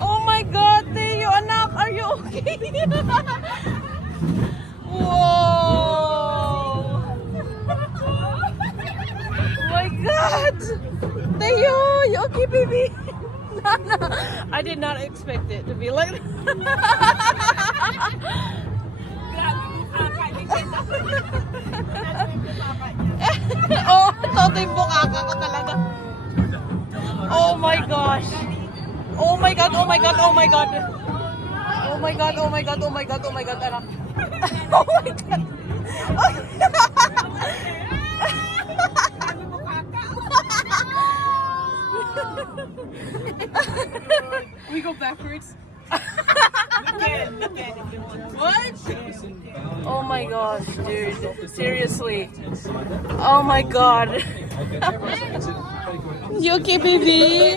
Oh my God, Theo, anak, are you okay? Whoa! Oh my God! Theo, you okay, baby? Nana, I did not expect it to be like Oh, toto yung bukaka ko talaga. Oh my gosh. Oh my God, oh my God, oh my God. Oh my God, oh my God, oh my God, oh my God, anak. Oh my God. We go backwards. What? Oh my gosh, dude. Seriously. Oh my God. You okay, baby?